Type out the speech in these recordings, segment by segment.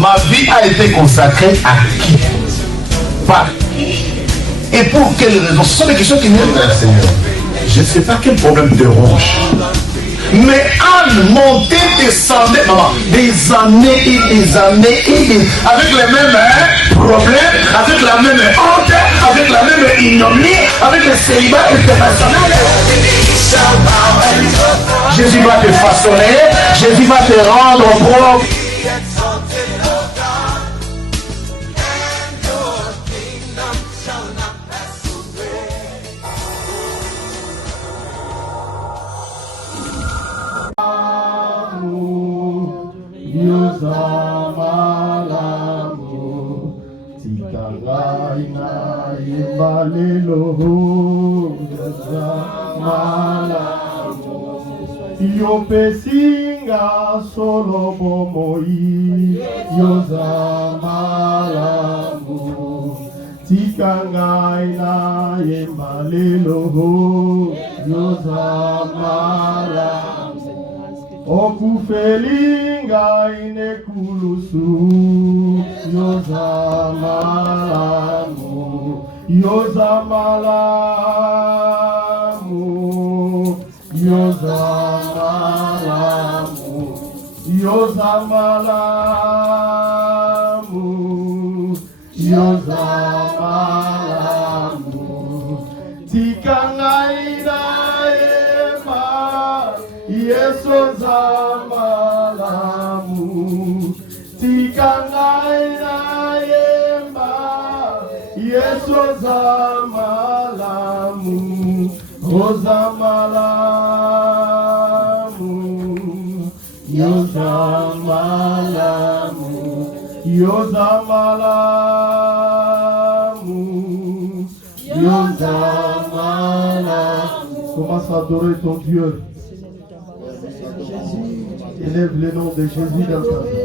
Ma vie a été consacrée à qui? Par qui? Et pour quelles raisons? Ce sont des questions qui viennent vers le Seigneur. Je ne sais pas quel problème te ronge. Mais Anne montait, descendait, maman, des années et des années et des... avec les mêmes problèmes, avec la même honte, avec la même ignominie, avec le célibat international. Jésus va te façonner, Jésus va te rendre propre. Yo pesinga solo bomoi yoza malamu tikanga ina yembalelo yoza malamu okufelinga ine kulusu yoza malamu yoza malamu yoza Yoza malamu, yoza malamu, tikanga ina ema, yesoza malamu, tikanga ina ema, yesoza malamu, oza malamu. Yoza malamu, yoza malamu, yoza malamu. Commence à adorer ton Dieu. Élève le nom de Jésus dans ta vie.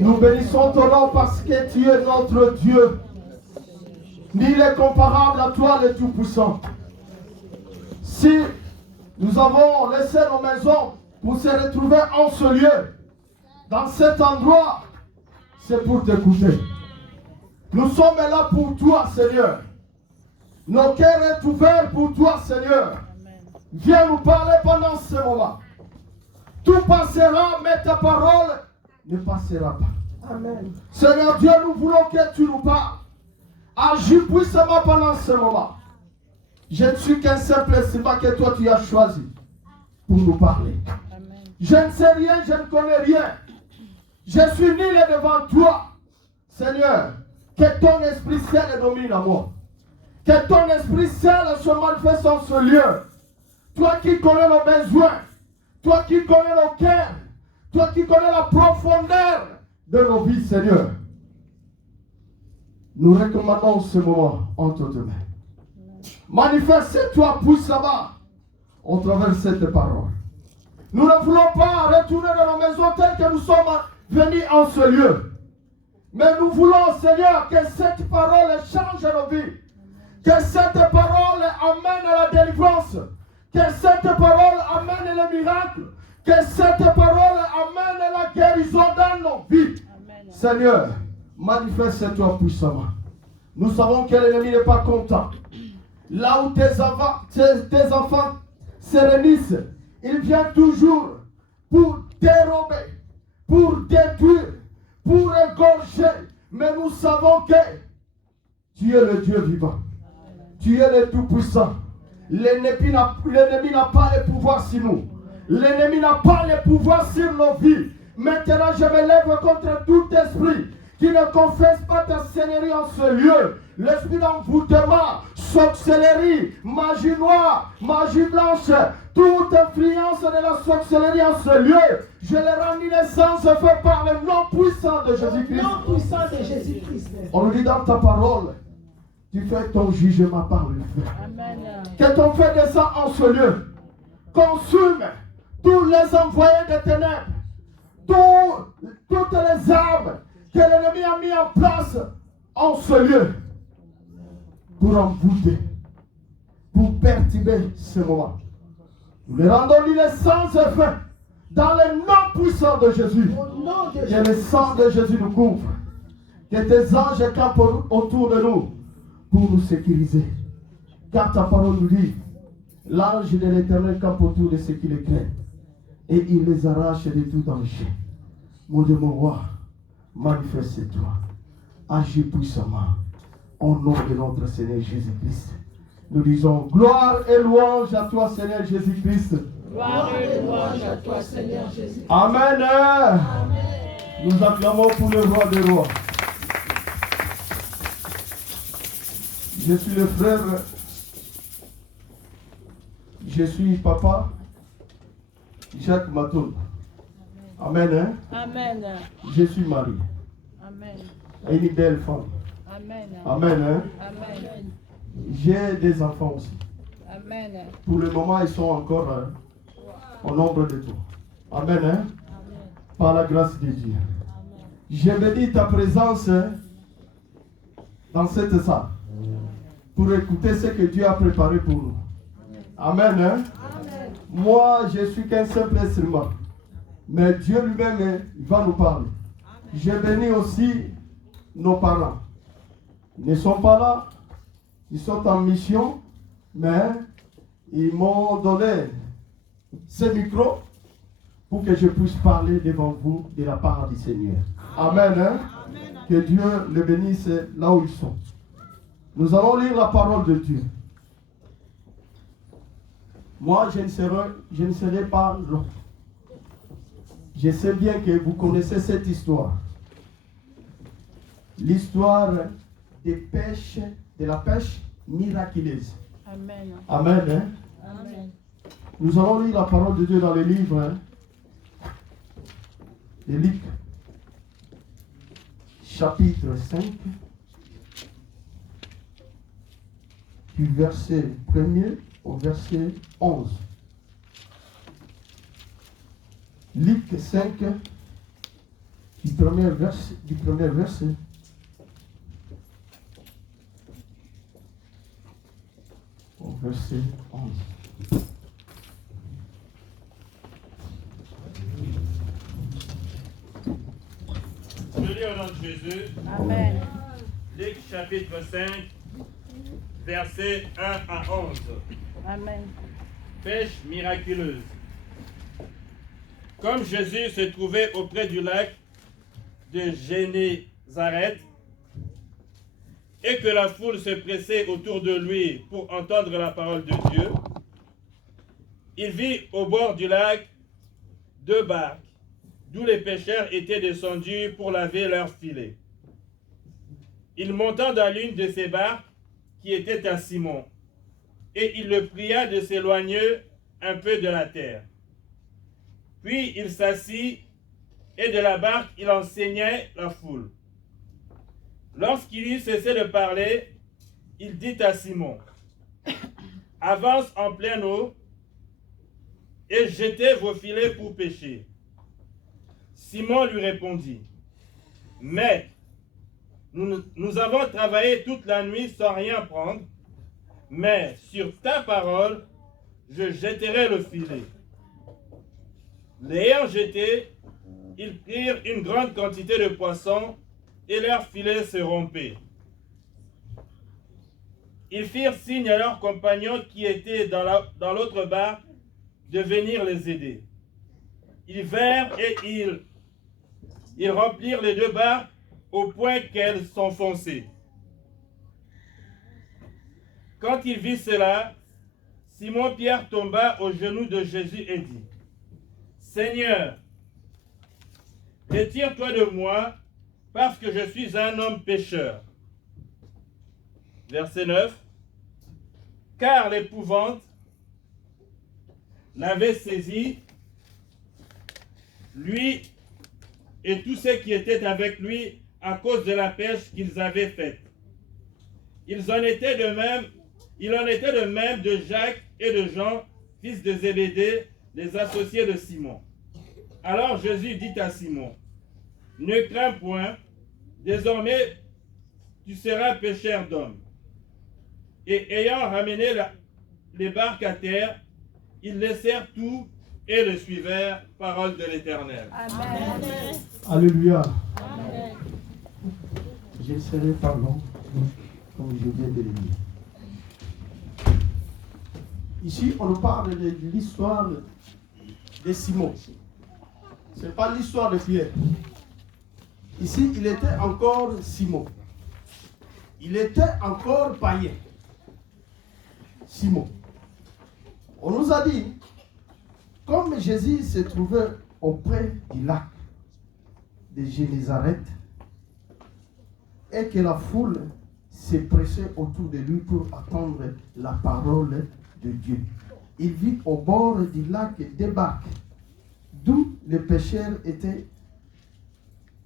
Nous bénissons ton nom parce que tu es notre Dieu. Nul est comparable à toi, le Tout-Puissant. Si nous avons laissé nos maisons pour se retrouver en ce lieu, dans cet endroit, c'est pour t'écouter. Nous sommes là pour toi, Seigneur. Nos cœurs sont ouverts pour toi, Seigneur. Viens nous parler pendant ce moment. Tout passera, mais ta parole ne passera pas. Amen. Seigneur Dieu, nous voulons que tu nous parles. Agis puissamment pendant ce moment. Je ne suis qu'un simple esclave que toi tu as choisi pour nous parler. Amen. Je ne sais rien, je ne connais rien. Je suis nul devant toi. Seigneur, que ton Esprit Saint domine à moi. Que ton Esprit Saint se manifeste en ce lieu. Toi qui connais nos besoins, toi qui connais nos cœurs, toi qui connais la profondeur de nos vies, Seigneur. Nous recommandons ce moment entre tes mains. Manifeste-toi puissamment au travers de cette parole. Nous ne voulons pas retourner dans nos maisons telles que nous sommes venus en ce lieu. Mais nous voulons, Seigneur, que cette parole change nos vies. Que cette parole amène la délivrance. Que cette parole amène le miracle. Que cette parole amène la guérison dans nos vies. Amen. Seigneur, manifeste-toi puissamment. Nous savons que l'ennemi n'est pas content. Là où tes enfants se réunissent, il vient toujours pour dérober, pour détruire, pour égorger. Mais nous savons que tu es le Dieu vivant. Tu es le Tout-Puissant. L'ennemi n'a pas le pouvoir sur nous. L'ennemi n'a pas le pouvoir sur nos vies. Maintenant, je me lève contre tout esprit qui ne confesse pas ta Seigneurie en ce lieu. L'esprit d'envoûtement sorcellerie, magie noire, magie blanche, toute influence de la sorcellerie en ce lieu, je les rends naissance fait par le nom puissant de Jésus-Christ. Nom puissant de Jésus-Christ. On nous dit dans ta parole, tu fais ton jugement par le feu. Amen. Que ton feu descend en ce lieu, consume tous les envoyés des ténèbres, toutes les armes que l'ennemi a mis en place en ce lieu pour envoûter, pour perturber ce moment. Nous les rendons naissance et fin dans le nom puissant de Jésus. Que le sang de Jésus nous couvre. Que tes anges campent autour de nous pour nous sécuriser. Car ta parole nous dit, l'ange de l'Éternel campe autour de ceux qui le craignent et il les arrache de tout danger. Mon Dieu, mon roi, manifeste-toi, agis puissamment au nom de notre Seigneur Jésus-Christ. Nous disons gloire et louange à toi, Seigneur Jésus-Christ. Gloire et louange à toi, Seigneur Jésus. Amen. Amen. Nous acclamons pour le roi des rois. Je suis le frère, je suis papa Jacques Matoul. Amen. Hein? Amen. Je suis marié. Amen. Et une belle femme. Amen. Amen. Hein? Amen. J'ai des enfants aussi. Amen. Pour le moment, ils sont encore au nombre de toi. Amen. Hein? Par la grâce de Dieu. Je bénis ta présence dans cette salle pour écouter ce que Dieu a préparé pour nous. Amen. Hein? Amen. Moi, je suis qu'un simple instrument. Mais Dieu lui-même va nous parler. Je bénis aussi nos parents. Ils ne sont pas là. Ils sont en mission. Mais ils m'ont donné ce micro pour que je puisse parler devant vous de la part du Seigneur. Amen. Hein? Que Dieu les bénisse là où ils sont. Nous allons lire la parole de Dieu. Moi, je ne serai pas long. Je sais bien que vous connaissez cette histoire. L'histoire de la pêche miraculeuse. Amen. Amen. Hein? Amen. Nous allons lire la parole de Dieu dans le livre de Luc, chapitre 5, du verset 1er au verset 11. Luc 5, du premier verset au verset 11. Je lis au nom de Jésus. Amen. Luc chapitre 5, versets 1 à 11. Amen. Pêche miraculeuse. Comme Jésus se trouvait auprès du lac de Génézareth et que la foule se pressait autour de lui pour entendre la parole de Dieu, il vit au bord du lac 2 barques d'où les pêcheurs étaient descendus pour laver leurs filets. Il monta dans l'une de ces barques qui était à Simon, et il le pria de s'éloigner un peu de la terre. Puis il s'assit, et de la barque il enseignait la foule. Lorsqu'il eut cessé de parler, il dit à Simon, « Avance en pleine eau, et jetez vos filets pour pêcher. » Simon lui répondit, « Maître, nous avons travaillé toute la nuit sans rien prendre, mais sur ta parole, je jetterai le filet. » L'ayant jeté, ils prirent une grande quantité de poissons et leur filet se rompait. Ils firent signe à leurs compagnons qui étaient dans l'autre barque de venir les aider. Ils vinrent et ils remplirent les 2 barques au point qu'elles s'enfonçaient. Quand il vit cela, Simon-Pierre tomba aux genoux de Jésus et dit, « Seigneur, retire-toi de moi, parce que je suis un homme pécheur. » Verset 9. car l'épouvante l'avait saisi, lui et tous ceux qui étaient avec lui, à cause de la pêche qu'ils avaient faite. Il en était de même de Jacques et de Jean, fils de Zébédée, les associés de Simon. Alors Jésus dit à Simon, ne crains point, désormais tu seras pêcheur d'hommes. Et ayant ramené les barques à terre, ils laissèrent tout et le suivirent, parole de l'Éternel. Amen. Alléluia. Amen. J'essaierai, pardon, comme je viens de le dire. Ici, on nous parle de l'histoire de Simon. Ce n'est pas l'histoire de Pierre. Ici, il était encore Simon. Il était encore païen. Simon. On nous a dit, comme Jésus se trouvait auprès du lac de Génézareth et que la foule se pressait autour de lui pour attendre la parole de Dieu, il vit au bord du lac des barques d'où les pêcheurs étaient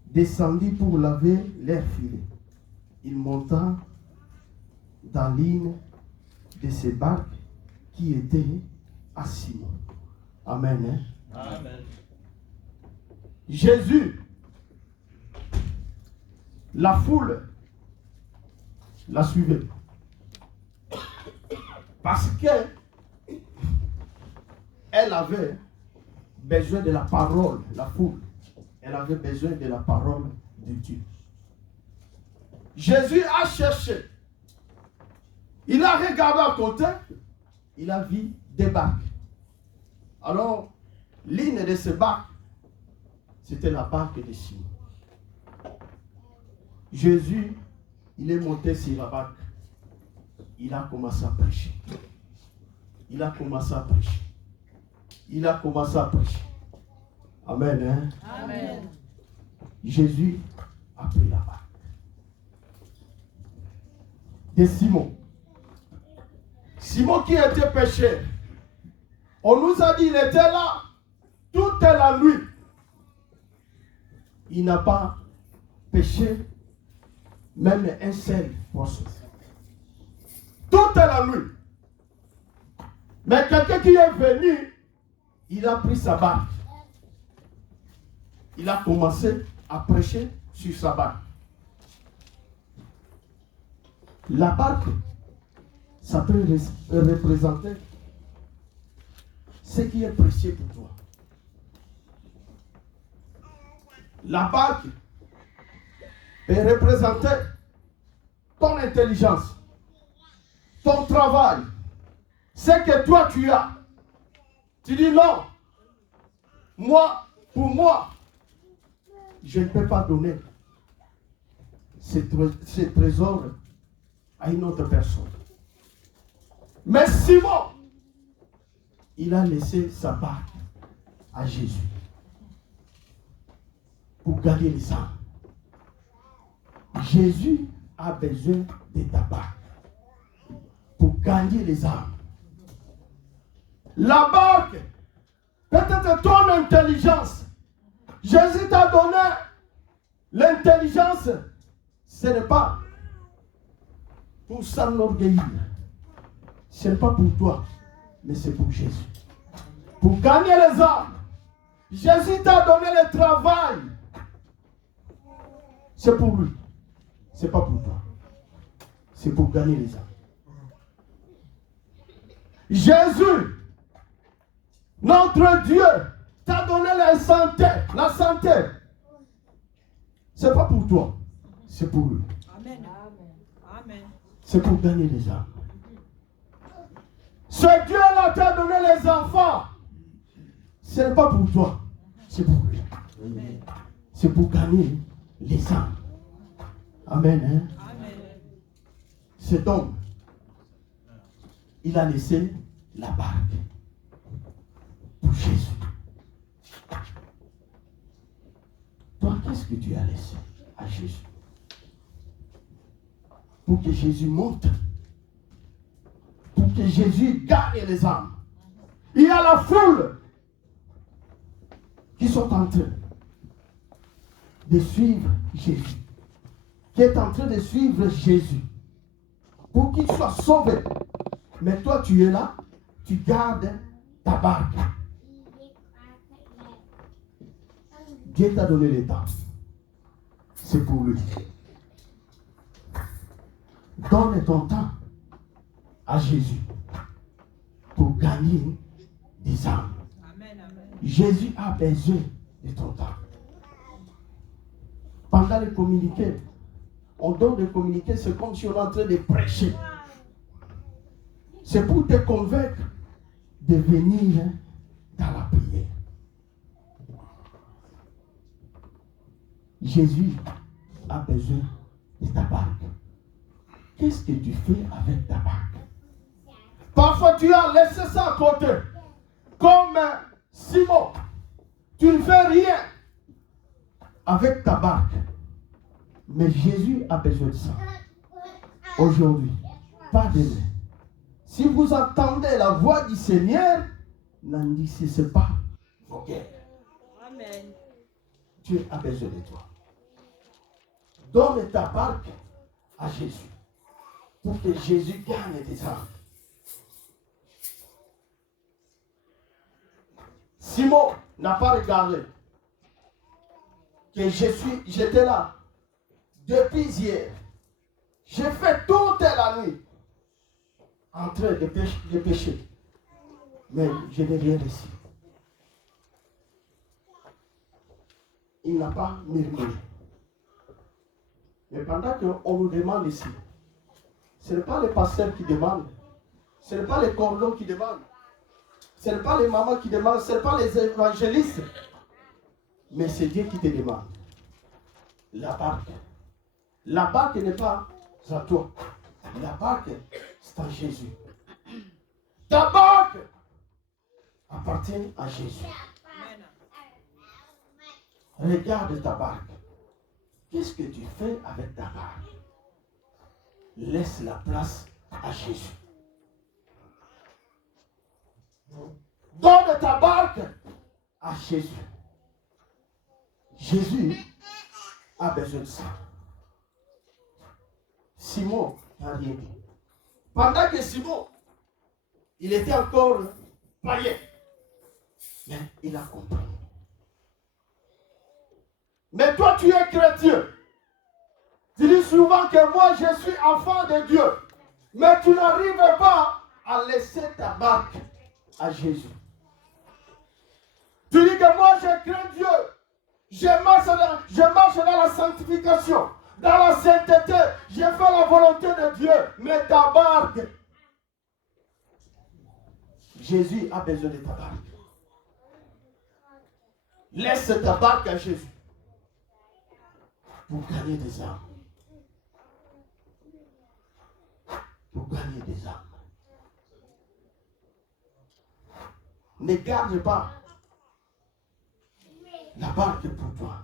descendus pour laver leurs filets. Il monta dans l'une de ces barques qui était à Simon. Amen. Amen. Jésus, la foule la suivait. Parce qu'elle avait besoin de la parole, la foule. Elle avait besoin de la parole de Dieu. Jésus a cherché. Il a regardé à côté. Il a vu des barques. Alors, l'une de ces barques, c'était la barque de Simon. Jésus, il est monté sur la barque. Il a commencé à prêcher. Il a commencé à prêcher. Il a commencé à prêcher. Amen. Hein? Amen. Jésus a pris la barque de Simon. Simon qui était pécheur. On nous a dit qu'il était là toute la nuit. Il n'a pas péché même un seul poisson. Toute la nuit. Mais quelqu'un qui est venu, il a pris sa barque. Il a commencé à prêcher sur sa barque. La barque, ça peut représenter ce qui est précieux pour toi. La barque peut représenter ton intelligence, ton travail, ce que toi tu as. Tu dis non, pour moi, je ne peux pas donner ces trésors à une autre personne. Mais Simon, il a laissé sa barque à Jésus pour gagner les âmes. Jésus a besoin de ta barque pour gagner les âmes. La barque, peut-être ton intelligence. Jésus t'a donné l'intelligence. Ce n'est pas pour s'enorgueillir. Ce n'est pas pour toi, mais c'est pour Jésus. Pour gagner les âmes. Jésus t'a donné le travail. C'est pour lui. Ce n'est pas pour toi. C'est pour gagner les âmes. Jésus, notre Dieu, t'a donné la santé. La santé. Ce n'est pas pour toi. C'est pour lui. Amen. Amen. C'est pour gagner les âmes. Ce Dieu-là t'a donné les enfants. Ce n'est pas pour toi. C'est pour lui. Amen. C'est pour gagner les âmes. Amen. Hein? Amen. Cet homme, il a laissé la barque pour Jésus. Toi, qu'est-ce que tu as laissé à Jésus? Pour que Jésus monte pour que Jésus gagne les âmes. Il y a la foule qui sont en train de suivre Jésus, qui est en train de suivre Jésus pour qu'il soit sauvé. Mais toi, tu es là, tu gardes ta barque. Dieu t'a donné le temps. C'est pour lui. Donne ton temps à Jésus pour gagner des âmes. Amen, amen. Jésus a besoin de ton temps. Pendant le communiqué, on donne le communiqué, c'est comme si on est en train de prêcher. C'est pour te convaincre de venir dans la prière. Jésus a besoin de ta barque. Qu'est-ce que tu fais avec ta barque? Parfois tu as laissé ça à côté. Comme Simon, tu ne fais rien avec ta barque. Mais Jésus a besoin de ça. Aujourd'hui, pas demain. Si vous entendez la voix du Seigneur, n'endissez pas vos guerres. Amen. Dieu a besoin de toi. Donne ta barque à Jésus pour que Jésus gagne tes âmes. Simon n'a pas regardé que j'étais là depuis hier. J'ai fait toute la nuit en train de pécher. Mais je n'ai rien reçu. Il n'a pas murmuré. Mais pendant qu'on nous demande ici, ce n'est pas les pasteurs qui demandent, ce n'est pas les cordons qui demandent, ce n'est pas les mamans qui demandent, ce n'est pas les évangélistes, mais c'est Dieu qui te demande. La barque. La barque n'est pas à toi. La barque, c'est à Jésus. Ta barque appartient à Jésus. Regarde ta barque. Qu'est-ce que tu fais avec ta barque? Laisse la place à Jésus. Donne ta barque à Jésus. Jésus a besoin de ça. Simon n'a rien dit. Pendant que Simon, il était encore païen, mais il a compris. Mais toi, tu es chrétien. Tu dis souvent que moi, je suis enfant de Dieu. Mais tu n'arrives pas à laisser ta barque à Jésus. Tu dis que moi, je crains Dieu. Je marche dans la sanctification, dans la sainteté. Je fais la volonté de Dieu. Mais ta barque, Jésus a besoin de ta barque. Laisse ta barque à Jésus pour gagner des âmes. Pour gagner des âmes. Ne garde pas la barque pour toi.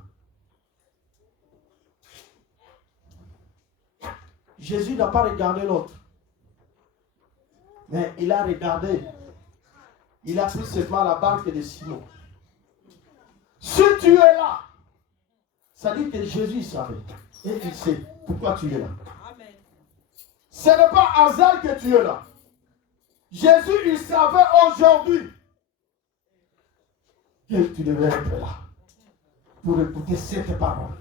Jésus n'a pas regardé l'autre. Mais il a regardé. Il a pris seulement la barque de Simon. Si tu es là, ça dit que Jésus savait. Et il sait pourquoi tu es là. Amen. Ce n'est pas hasard que tu es là. Jésus, il savait aujourd'hui que tu devais être là pour écouter cette parole.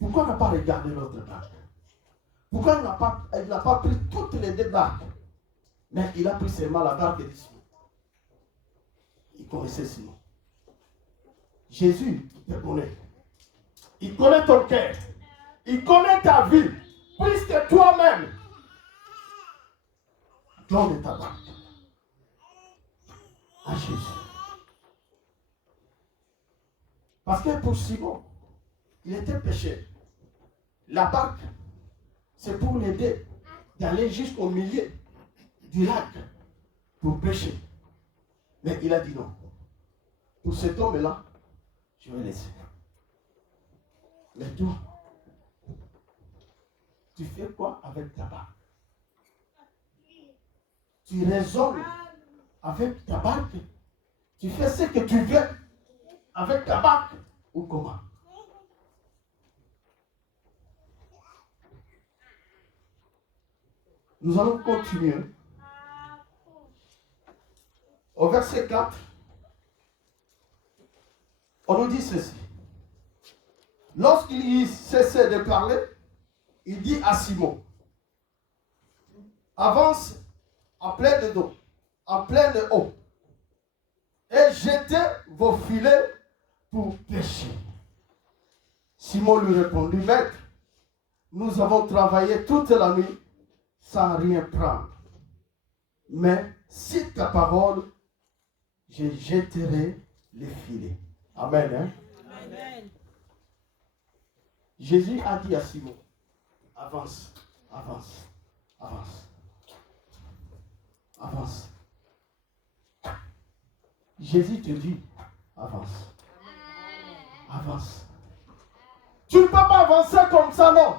Pourquoi on n'a pas regardé l'autre barque? Pourquoi il n'a pas pris toutes les deux barques? Mais il a pris seulement la barque de Simon. Il connaissait Simon. Jésus te connaît. Il connaît ton cœur. Il connaît ta vie. Plus que toi-même. Donne ta barque à Jésus. Parce que pour Simon, il était pécheur. La barque, c'est pour l'aider d'aller jusqu'au milieu du lac pour pêcher. Mais il a dit non. Pour cet homme-là, je vais laisser. Mais toi, tu fais quoi avec ta barque? Tu raisonnes avec ta barque? Tu fais ce que tu veux avec ta barque ou comment? Nous allons continuer. Au verset 4, on nous dit ceci. Lorsqu'il cessait de parler, il dit à Simon, avance en pleine eau, et jetez vos filets pour pêcher. Simon lui répondit, maître, nous avons travaillé toute la nuit sans rien prendre. Mais si ta parole, je jetterai les filets. Amen. Hein? Amen. Jésus a dit à Simon, avance, avance, avance, avance. Jésus te dit, avance, avance. Tu ne peux pas avancer comme ça, non.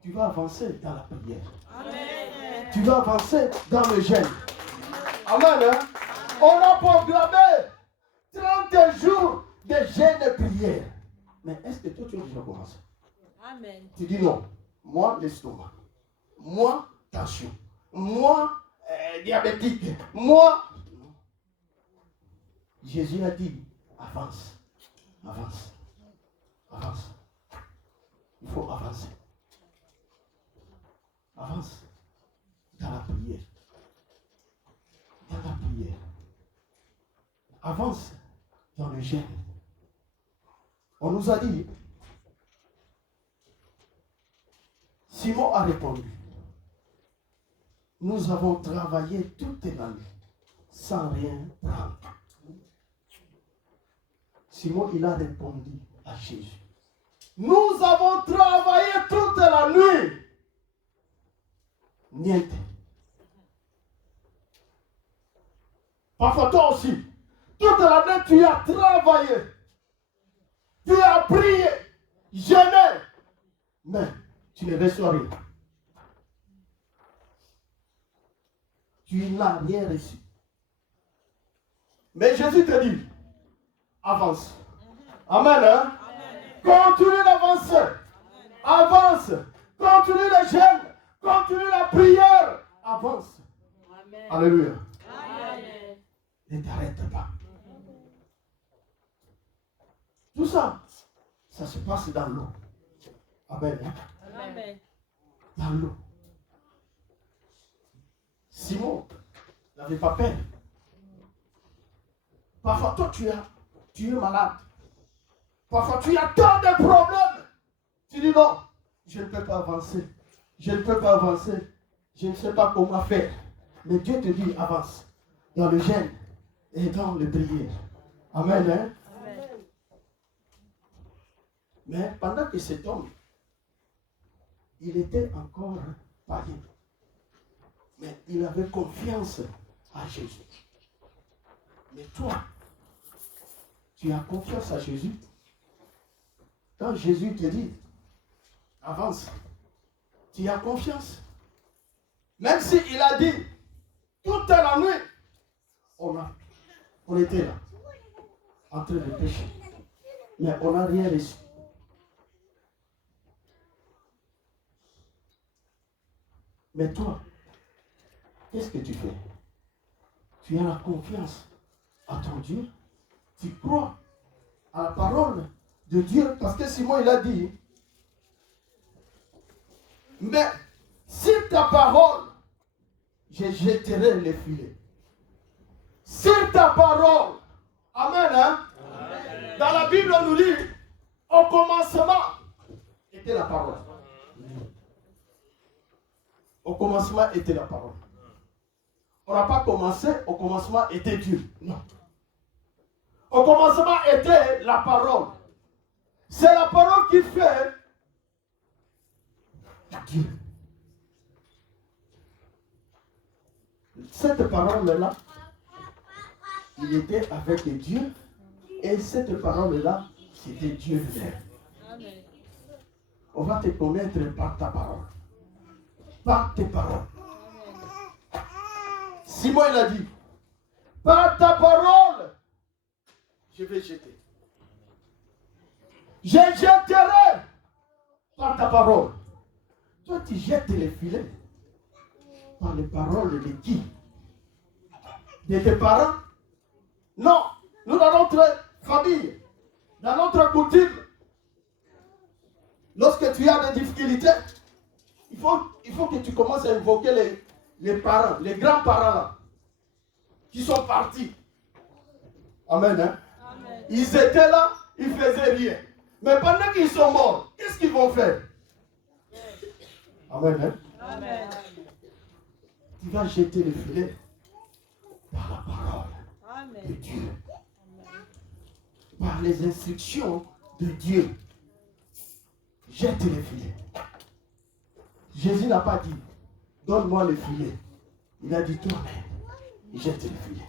Tu vas avancer dans la prière. Amen. Tu vas avancer dans le jeûne. Amen. Hein? On a programmé 30 jours de jeûne et prière. Mais est-ce que toi, tu as déjà commencé? Amen. Tu dis non. Moi, l'estomac. Moi, tension. Moi, diabétique. Moi. Non. Jésus a dit, avance. Avance. Avance. Il faut avancer. Avance. Dans la prière. Dans la prière. Avance dans le jeûne. On nous a dit, Simon a répondu, nous avons travaillé toute la nuit sans rien prendre. Simon, il a répondu à Jésus, nous avons travaillé toute la nuit. Niente. Parfois toi aussi, toute la nuit tu as travaillé. Tu as prié, jeûné, mais tu ne reçois rien. Tu n'as rien reçu. Mais Jésus te dit, avance. Amen. Hein? Continue d'avancer. Avance. Continue le jeûne. Continue la prière. Avance. Amen. Alléluia. Amen. Ne t'arrête pas. Tout ça, ça se passe dans l'eau. Amen. Hein? Amen. Dans l'eau. Simon n'avait pas peur. Parfois, toi, tu es malade. Parfois, tu as tant de problèmes. Tu dis non, je ne peux pas avancer. Je ne peux pas avancer. Je ne sais pas comment faire. Mais Dieu te dit, avance. Dans le jeûne et dans le prière. Amen. Hein? Mais pendant que cet homme, il était encore païen. Mais il avait confiance à Jésus. Mais toi, tu as confiance à Jésus. Quand Jésus te dit, avance, tu as confiance. Même s'il a dit, toute la nuit, on était là, en train de pécher. Mais on n'a rien reçu. Mais toi, qu'est-ce que tu fais? Tu as la confiance à ton Dieu. Tu crois à la parole de Dieu. Parce que Simon, il a dit, mais si ta parole, je jetterai les filets. Si ta parole, amen, hein? Amen. Dans la Bible, on nous dit, au commencement, était la parole. Au commencement était la parole. On n'a pas commencé, au commencement était Dieu. Non. Au commencement était la parole. C'est la parole qui fait Dieu. Cette parole-là, il était avec Dieu. Et cette parole-là, c'était Dieu lui-même. On va te connaître par ta parole. Par tes paroles. Simon, il a dit, par ta parole, je vais jeter. Je jetterai par ta parole. Toi, tu jettes les filets par les paroles de qui? De tes parents? Non, nous dans notre famille, dans notre coutume, lorsque tu as des difficultés, il faut que tu commences à invoquer les parents, les grands-parents là, qui sont partis. Amen, hein? Amen. Ils étaient là, ils faisaient rien. Mais pendant qu'ils sont morts, qu'est-ce qu'ils vont faire? Amen, hein? Amen. Tu vas jeter le filet par la parole Amen. de Dieu. Par les instructions de Dieu. Jette le filet. Jésus n'a pas dit, donne-moi le filet. Il a dit, toi-même, jette le filet.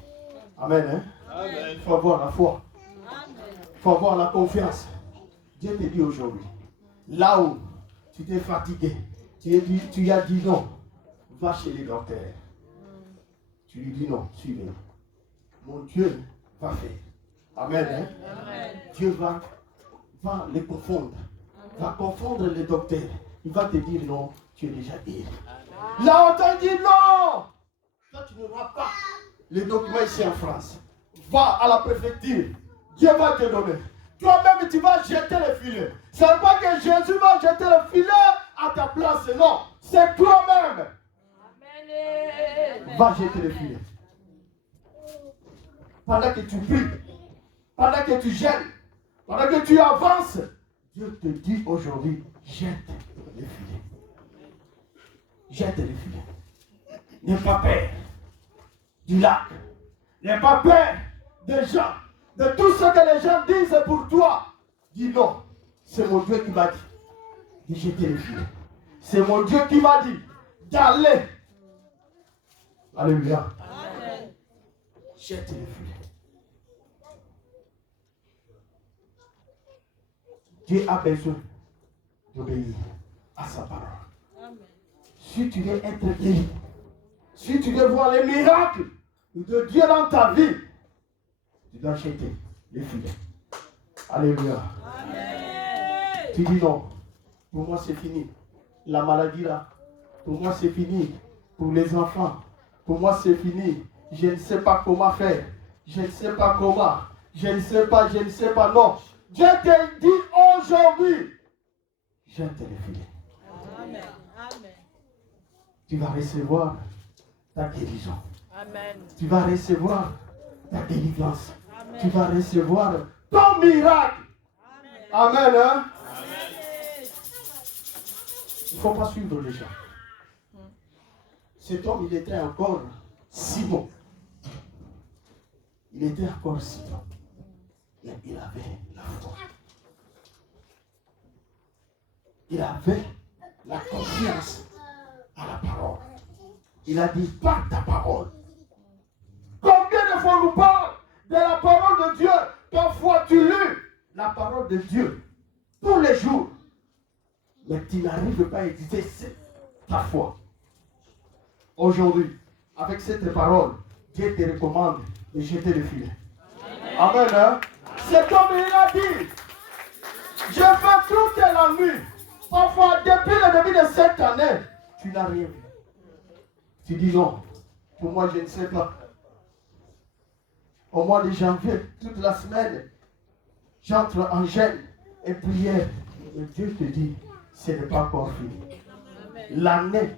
Amen, hein? Amen. Il faut avoir la foi. Amen. Il faut avoir la confiance. Dieu te dit aujourd'hui, là où tu t'es fatigué, tu as dit non, va chez les docteurs. Tu lui dis non, suivez. Mon Dieu va faire. Amen, hein? Amen. Dieu va les confondre. Va confondre les docteurs. Il va te dire non, tu es déjà guéri. Là, on t'a dit non. Toi, tu n'auras pas les documents ici en France. Va à la préfecture. Dieu va te donner. Toi-même, tu vas jeter le filet. Ce n'est pas que Jésus va jeter le filet à ta place. Non, c'est toi-même. Amen. Va jeter le filet. Pendant que tu pries, pendant que tu gênes, pendant que tu avances, Dieu te dit aujourd'hui, jette le filet. Jette le filet. N'aie pas peur du lac. N'aie pas peur des gens, de tout ce que les gens disent pour toi. Dis non, c'est mon Dieu qui m'a dit de jeter le filet. C'est mon Dieu qui m'a dit d'aller. Alléluia. Amen. Jette le filet. Dieu a besoin d'obéir à sa parole. Amen. Si tu veux être guéri, si tu veux voir les miracles de Dieu dans ta vie, tu dois jeter les filets. Alléluia. Amen. Tu dis non, pour moi c'est fini. La maladie là, pour moi c'est fini. Pour les enfants, pour moi c'est fini. Je ne sais pas comment faire. Je ne sais pas comment. Je ne sais pas, non. Dieu te dit aujourd'hui, jette les filets. Amen. Amen. Tu vas recevoir ta guérison. Amen. Tu vas recevoir ta délivrance. Amen. Tu vas recevoir ton miracle. Amen. Amen, hein? Amen. Il ne faut pas suivre les gens. Cet homme, il était encore Simon. Il était encore Simon. Mais il avait la foi. Il avait la confiance à la parole. Il a dit, par ta parole. Combien de fois on nous parle de la parole de Dieu? Parfois tu lis la parole de Dieu tous les jours. Mais tu n'arrives pas à exercer ta foi. Aujourd'hui, avec cette parole, Dieu te recommande de jeter le filet. Amen. Hein? C'est comme il a dit. Je fais toute la nuit. Parfois, depuis le début de cette année, tu n'as rien vu. Tu dis non. Pour moi, je ne sais pas. Au mois de janvier, toute la semaine, j'entre en jeûne et prière. Mais Dieu te dit, ce n'est pas encore fini. L'année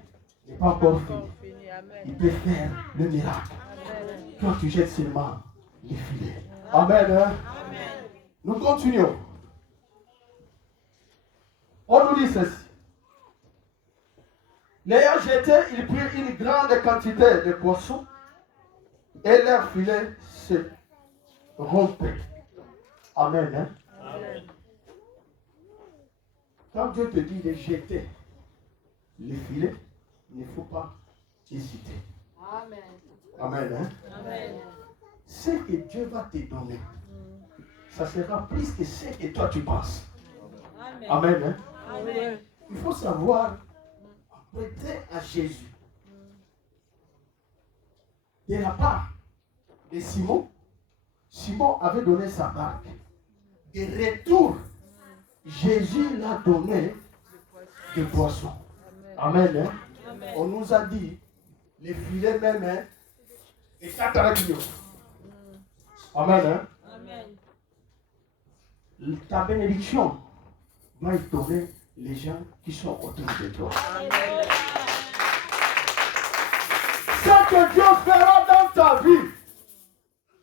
n'est pas encore finie. Il peut faire le miracle. Quand tu jettes seulement les filets. Amen. Hein? Amen. Nous continuons. On nous dit ceci. L'ayant jeté, il prit une grande quantité de poissons et leur filet se rompait. Amen. Hein? Amen. Quand Dieu te dit de jeter les filets, il ne faut pas hésiter. Amen. Amen. Hein? Amen. Ce que Dieu va te donner, ça sera plus que ce que toi tu penses. Amen. Amen. Hein? Amen. Il faut savoir prêter à Jésus. De la part de Simon, Simon avait donné sa barque. De retour, Jésus l'a donné des poissons. Amen. Hein? Amen. On nous a dit, les filets même, hein, et 4 millions. Amen. Hein? Amen. Ta bénédiction va étonner les gens qui sont autour de toi. Ce que Dieu fera dans ta vie,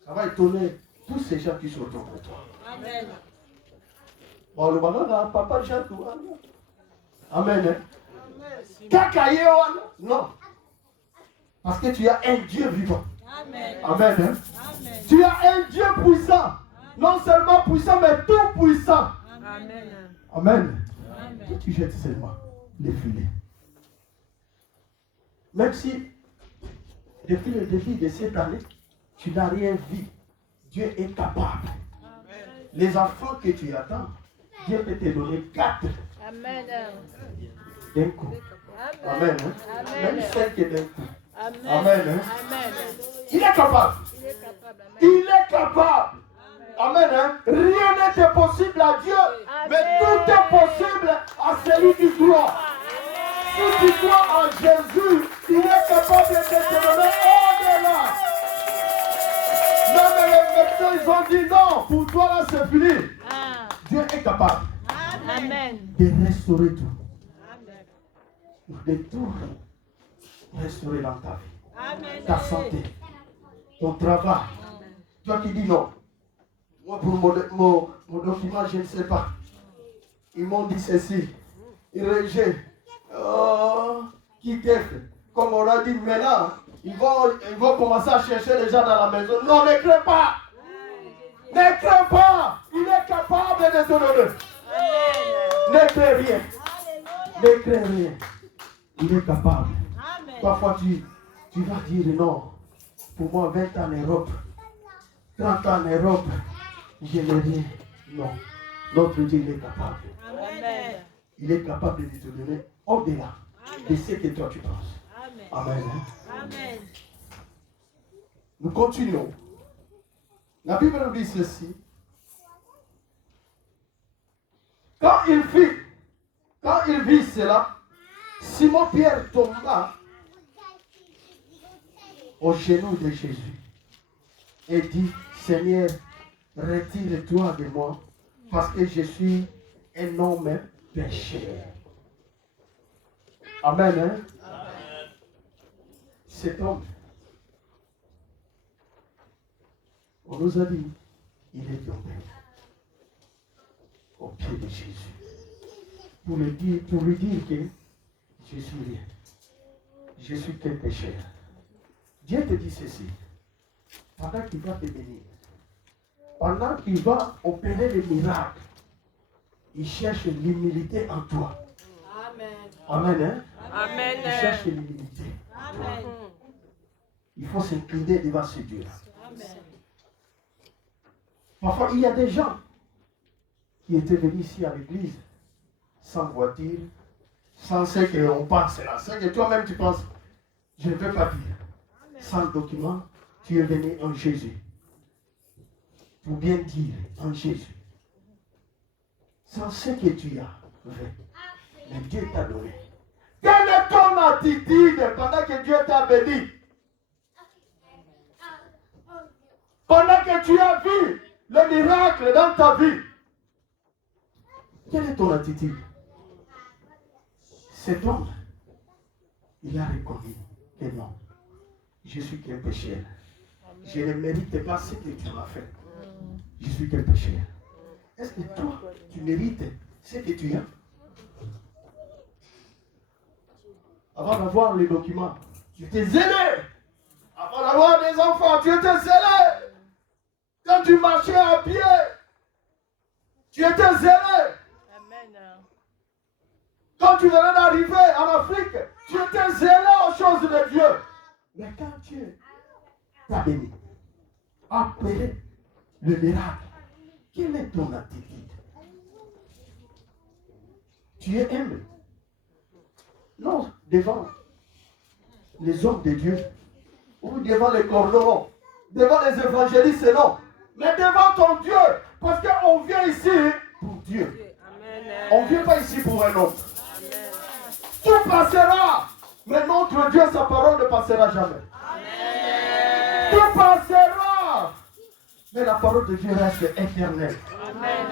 ça va étonner tous ces gens qui sont autour de toi. Amen. Bon, le banana, papa Jean, amen. Hein? Kakaye, non. Parce que tu as un Dieu vivant. Amen. Amen. Hein? Amen. Tu as un Dieu puissant. Non seulement puissant, mais tout puissant. Amen. Amen. Amen. Que tu jettes seulement les filets. Même si, depuis le début de cette année, tu n'as rien vu, Dieu est capable. Les enfants que tu attends, Dieu peut te donner 4 Amen. d'un coup. Amen. Hein? Amen. Même 5 d'un coup. Amen. Amen. Hein? Amen. Il est capable. Il est capable. Amen. Il est capable. Amen. Hein? Rien n'est impossible à Dieu, mais tout est possible à celui qui croit. Si tu crois en Jésus, il est capable de te donner au-delà. Même les médecins, ils ont dit non, pour toi là c'est fini. Ah. Dieu est capable Amen. de restaurer tout. Amen. De tout restaurer dans ta vie. Amen. Ta santé, ton travail. Toi qui dis non. Moi pour mon document, je ne sais pas. Ils m'ont dit ceci. Ils rejettent. Oh, qui t'est fait? Comme on a dit maintenant, ils vont commencer à chercher les gens dans la maison. Non, ne crains pas. Ne crains pas. Il est capable de te donner. Ne crains rien. Ne crains rien. Il est capable. Amen. Parfois tu vas dire non. Pour moi, 20 ans en Europe, 30 ans en Europe, je n'ai rien. Non. Notre Dieu, il est capable. Amen. Il est capable de te donner au-delà de ce que toi tu penses. Amen. Amen. Hein? Amen. Nous continuons. La Bible nous dit ceci. Quand il vit cela, Simon-Pierre tomba aux genoux de Jésus et dit, Seigneur, retire-toi de moi, parce que je suis un homme pécheur. Amen. Hein? Amen. Cet homme, on nous a dit, il est tombé au pied de Jésus pour lui dire que je suis rien. Je suis qu'un pécheur. Dieu te dit ceci, pendant qu'il va te bénir, pendant qu'il va opérer les miracles, il cherche l'humilité en toi. Amen. Amen. Hein? Amen. Il cherche l'humilité. Amen. Il faut s'incliner devant ce Dieu-là. Amen. Parfois, il y a des gens qui étaient venus ici à l'église sans voiture, sans ce qu'on pense là, ce que toi-même tu penses, je ne veux pas dire. Sans document, tu es venu en Jésus. Pour bien dire en Jésus. Sans ce que tu as fait. Mais Dieu t'a donné. Quelle est ton attitude pendant que Dieu t'a béni? Pendant que tu as vu le miracle dans ta vie. Quelle est ton attitude? Cet homme, il a reconnu que non, je suis qu'un pécheur. Je ne mérite pas ce que tu m'as fait. Je suis qu'un pécheur. Est-ce que toi, tu mérites ce que tu as? Avant d'avoir les documents, tu étais zélé. Avant d'avoir des enfants, tu étais zélé. Quand tu marchais à pied, tu étais zélé. Amen. Quand tu venais d'arriver en Afrique, tu étais zélé aux choses de Dieu. Mais quand Dieu t'a béni, après le miracle, quelle est ton attitude? Tu es humble. Non, devant les hommes de Dieu, ou devant les cordons, devant les évangélistes, non. Mais devant ton Dieu, parce qu'on vient ici pour Dieu. On ne vient pas ici pour un autre. Tout passera, mais notre Dieu, sa parole ne passera jamais. Tout passera, mais la parole de Dieu reste éternelle.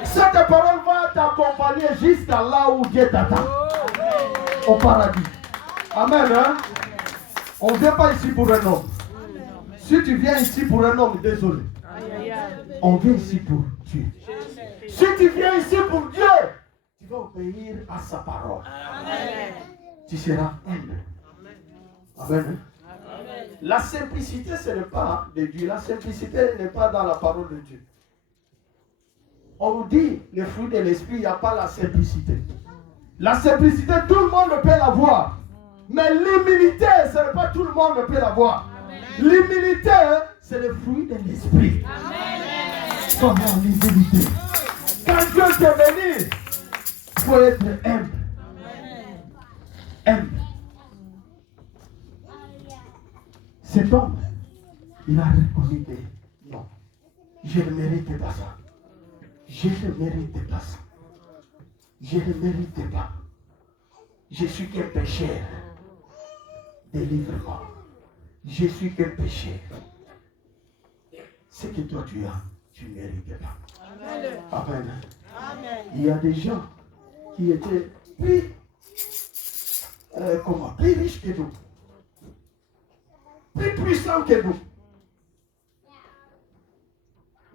Cette parole va t'accompagner jusqu'à là où Dieu t'attend. Au paradis. Amen. Hein? On ne vient pas ici pour un homme. Si tu viens ici pour un homme, désolé. On vient ici pour Dieu. Si tu viens ici pour Dieu, tu vas obéir à sa parole. Tu seras humble. Amen. La simplicité, ce n'est pas de Dieu. La simplicité n'est pas dans la parole de Dieu. On nous dit, le fruit de l'esprit, il n'y a pas la simplicité. La simplicité, tout le monde peut l'avoir. Mais l'humilité, ce n'est pas tout le monde peut l'avoir. L'humilité, c'est le fruit de l'esprit. Comment l'humilité? Quand Dieu te bénit, il faut être humble. Humble. Cet homme, il a reconnu que non, je ne mérite pas ça. Je ne mérite pas ça. Je ne mérite pas. Je suis qu'un pécheur. Délivre-moi. Je suis qu'un pécheur. Ce que toi tu as, tu ne mérites pas. Amen. Amen. Il y a des gens qui étaient plus riches que nous. Plus puissants que nous.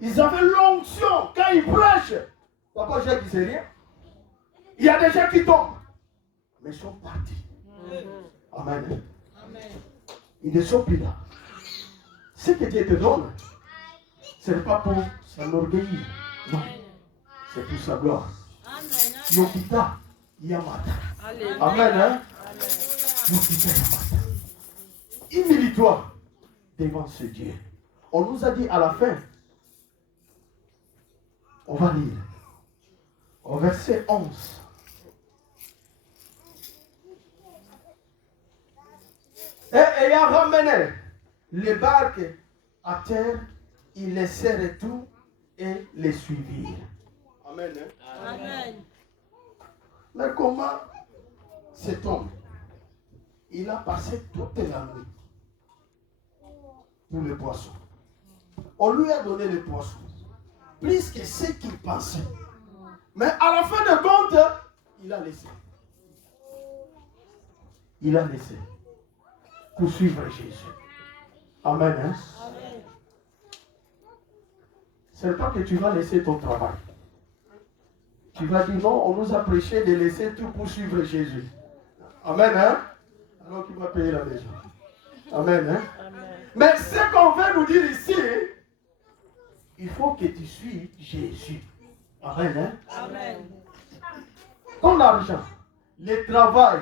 Ils avaient l'onction quand ils prêchent. Papa, j'ai dit c'est rien. Il y a des gens qui tombent. Mais ils sont partis. Amen. Ils ne sont plus là. Ce que Dieu te donne, ce n'est pas pour s'enorgueillir. Non. C'est pour sa gloire. Yokita Yamata. Amen. Hein? Yokita Yamata. Humilie-toi devant ce Dieu. On nous a dit à la fin, on va lire au verset 11. Et ayant ramené les barques à terre, ils laissèrent tout et les suivirent. Amen. Hein? Amen. Mais comment cet homme, il a passé toute la nuit pour les poissons. On lui a donné les poissons, plus que ce qu'il pensait. Mais à la fin de compte, il a laissé. Il a laissé pour suivre Jésus. Amen. Hein? Amen. Ce n'est pas que tu vas laisser ton travail. Tu vas dire non, on nous a prêché de laisser tout pour suivre Jésus. Amen. Hein? Alors qu'il va payer la maison. Amen. Hein? Amen. Mais ce qu'on veut nous dire ici, il faut que tu suives Jésus. Amen. Hein? Amen. Ton argent, le travail,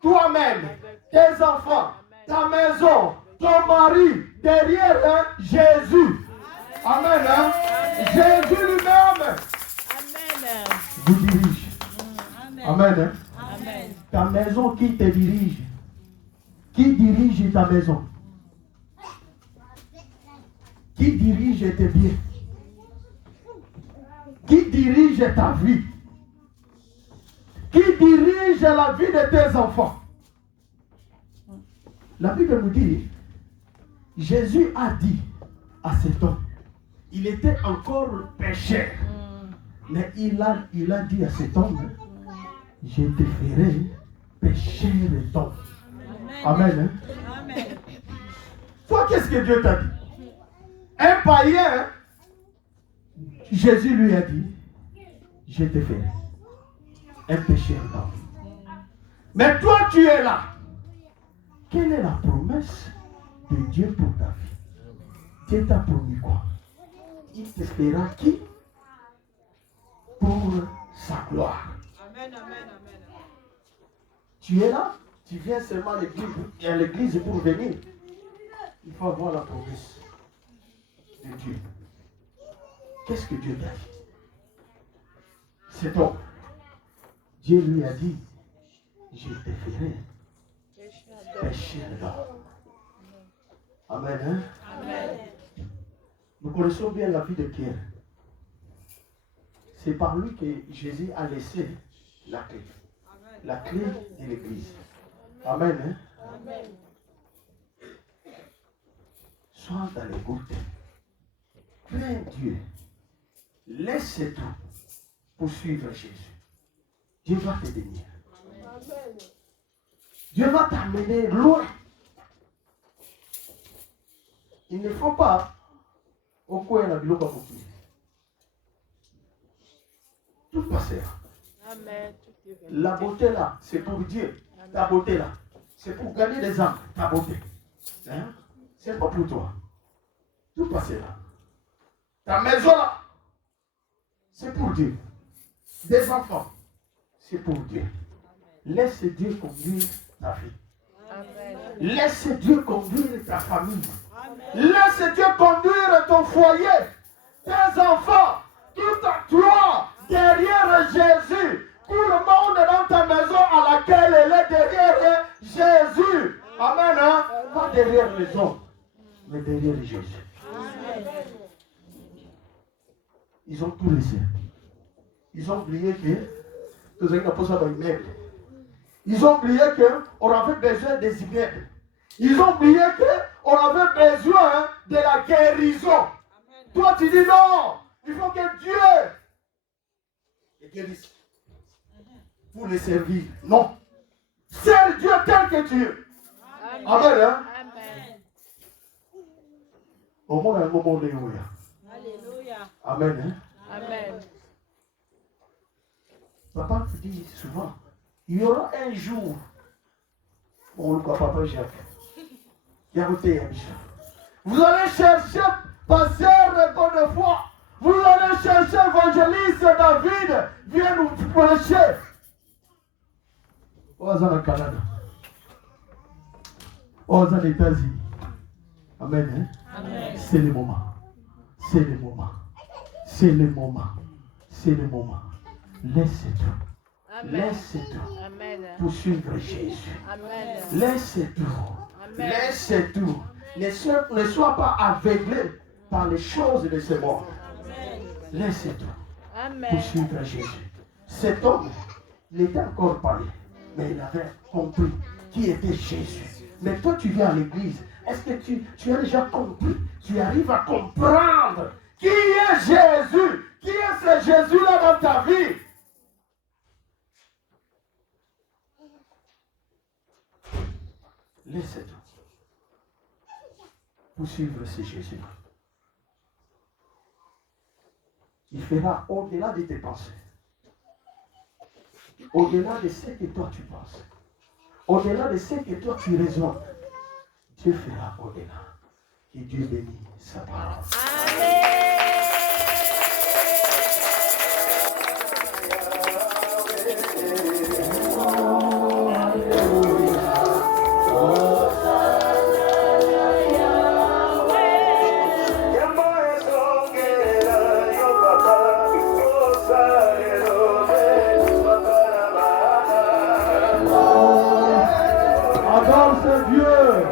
toi-même, tes enfants, ta maison, ton mari, derrière hein, Jésus. Amen. Hein? Jésus lui-même vous dirige. Amen. Hein? Amen. Ta maison qui te dirige? Qui dirige ta maison? Qui dirige tes biens? Qui dirige ta vie? Qui dirige la vie de tes enfants? La Bible nous dit, Jésus a dit à cet homme, il était encore pécheur, mais il a dit à cet homme, je te ferai pécheur d'homme. Amen. Amen. Toi, qu'est-ce que Dieu t'a dit? Un païen, Jésus lui a dit, je te ferai un pécheur d'homme. Mais toi, tu es là. Quelle est la promesse de Dieu pour ta vie? Dieu t'a promis quoi? Il te fera qui? Pour sa gloire. Amen, amen, amen. Tu es là? Tu viens seulement à l'église pour venir. Il faut avoir la promesse de Dieu. Qu'est-ce que Dieu t'a dit? Cet homme, Dieu lui a dit, je te ferai pécher l'homme. Amen. Hein? Amen. Nous connaissons bien la vie de Pierre. C'est par lui que Jésus a laissé la clé. La clé de l'église. Amen. Hein? Amen. Sois dans l'écoute. Crains Dieu. Laisse tout pour suivre Jésus. Dieu va te bénir. Dieu va t'amener loin. Il ne faut pas au coin de la biloko pour qui. Tout passera. Amen. La beauté là, c'est pour Dieu. Ta beauté là, c'est pour gagner des âmes. Ta beauté. Hein? C'est pas pour toi. Tout passera. Ta maison là, c'est pour Dieu. Des enfants, c'est pour Dieu. Laisse Dieu conduire ta vie. Amen. Laisse Dieu conduire ta famille. Laisse Dieu conduire ton foyer, tes enfants, tout à toi, derrière Jésus. Tout le monde dans ta maison à laquelle elle est derrière Jésus. Amen. Hein? Pas derrière les hommes, mais derrière Jésus. Amen. Ils ont tout laissé. Ils ont oublié que vous avez pas ça dans l'immeuble. Ils ont oublié qu'on avait besoin des immeubles. Ils ont oublié qu'on avait besoin de la guérison. Amen. Toi, tu dis non. Il faut que Dieu les guérisse. Pour les servir. Non. C'est Dieu tel que tu es. Amen. Amen. Hein? Amen. Au moins, un moment de Alléluia. Amen. Hein? Amen. Papa te dit souvent, il y aura un jour, on le papa Jacques, il y a vous allez chercher pasteur Godefroy, vous allez chercher évangéliste David, viens nous prêcher. Aux Canada, aux États-Unis. Amen. Hein? Amen. C'est le moment. C'est le moment. C'est le moment. C'est le moment. Laisse tout. Amen. Laisse tout. Amen. Pour suivre Jésus. Amen. Laisse tout. Amen. Laisse tout. Ne sois pas aveuglé par les choses de ce monde. Amen. Laisse tout. Amen. Pour suivre Jésus. Cet homme n'était encore pas né, mais il avait compris qui était Jésus. Mais toi, tu viens à l'église. Est-ce que tu as déjà compris? Tu arrives à comprendre qui est Jésus? Qui est ce Jésus-là dans ta vie? Laisse tout pour suivre ce Jésus-là. Il fera au-delà de tes pensées, au-delà de ce que toi tu penses, au-delà de ce que toi tu raisonnes. Dieu fera au-delà. Que Dieu bénisse sa parole. Adore Dieu.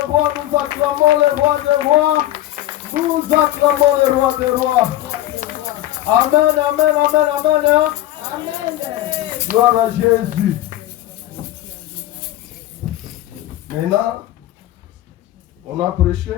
des rois, nous acclamons le roi des rois. Nous acclamons le roi des rois. Amen, amen, amen, amen. Amen. Gloire à Jésus. Maintenant, on a prêché.